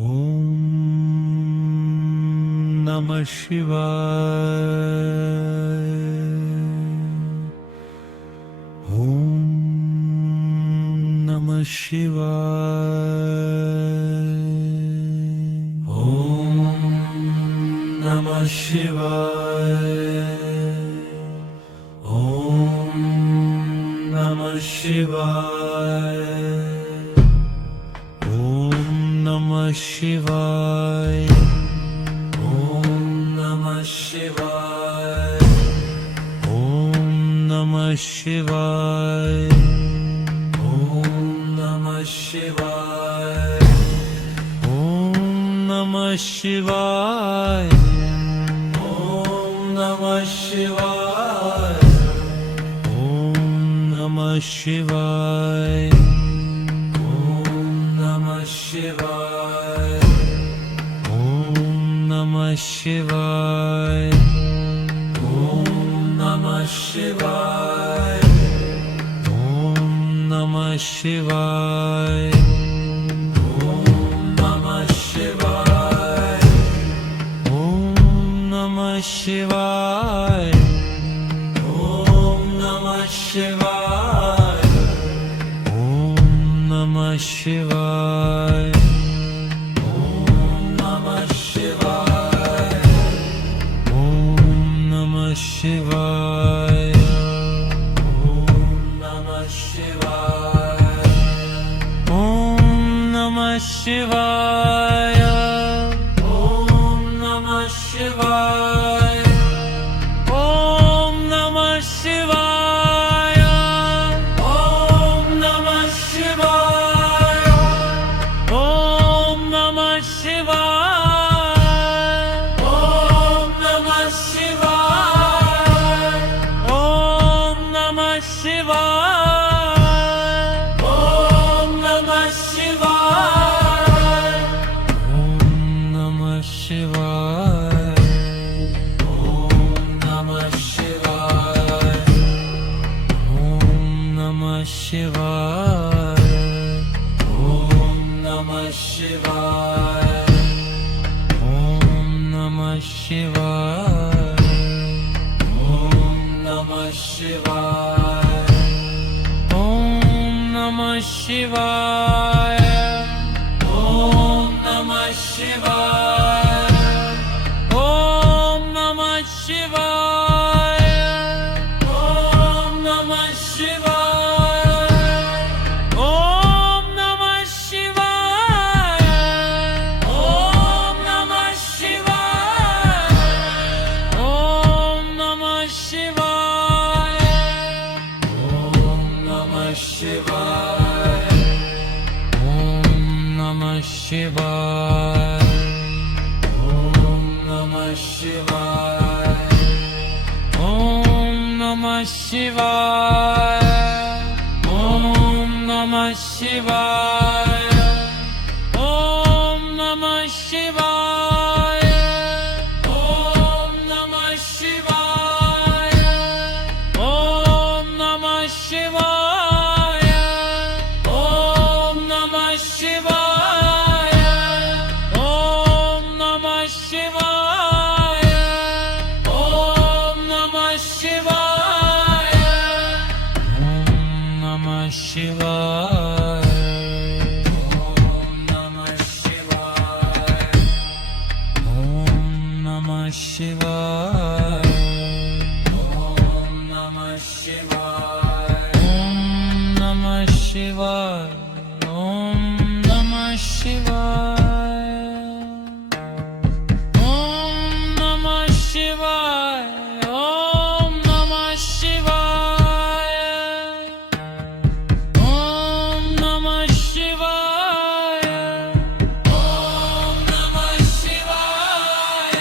ॐ नमः शिवाय। ॐ नमः शिवाय। ॐ नमः शिवाय। ॐ नमः शिवाय। ॐ नमः शिवाय। ॐ नमः शिवाय। ॐ नमः शिवाय। ॐ नमः शिवाय। ॐ नमः शिवाय। ॐ नमः शिवाय। ॐ नमः शिवाय। शिवाय। ॐ नमः शिवाय। ॐ नमः शिवाय। ॐ नमः शिवाय। ॐ नमः शिवाय। ॐ नमः शिवाय। ॐ नमः शिवाय। ॐ नमः शिवाय। शिवाय। ॐ नमः शिवाय। ॐ नमः शिवाय। ॐ नमः शिवाय। ॐ नमः शिवाय। ॐ नमः शिवाय। ॐ नमः शिवाय। ॐ नमः शिवाय। शिवाय। ॐ नमः शिवाय। ॐ नमः शिवाय। ॐ नमः शिवाय। ॐ नमः शिवाय। ॐ नमः शिवाय। ॐ नमः शिवाय। ॐ नमः शिवाय। नमः शिवाय। ॐ नमः शिवाय। ॐ नमः शिवाय। ॐ नमः शिवाय। ॐ नमः शिवाय। ॐ नमः शिवाय। ॐ नमः शिवाय। शिवाय। ॐ नमः शिवाय। ॐ नमः शिवाय। ॐ नमः शिवाय। ॐ नमः शिवाय। ॐ नमः शिवाय। ॐ नमः शिवाय। ॐ नमः शिवाय।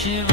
Shiva.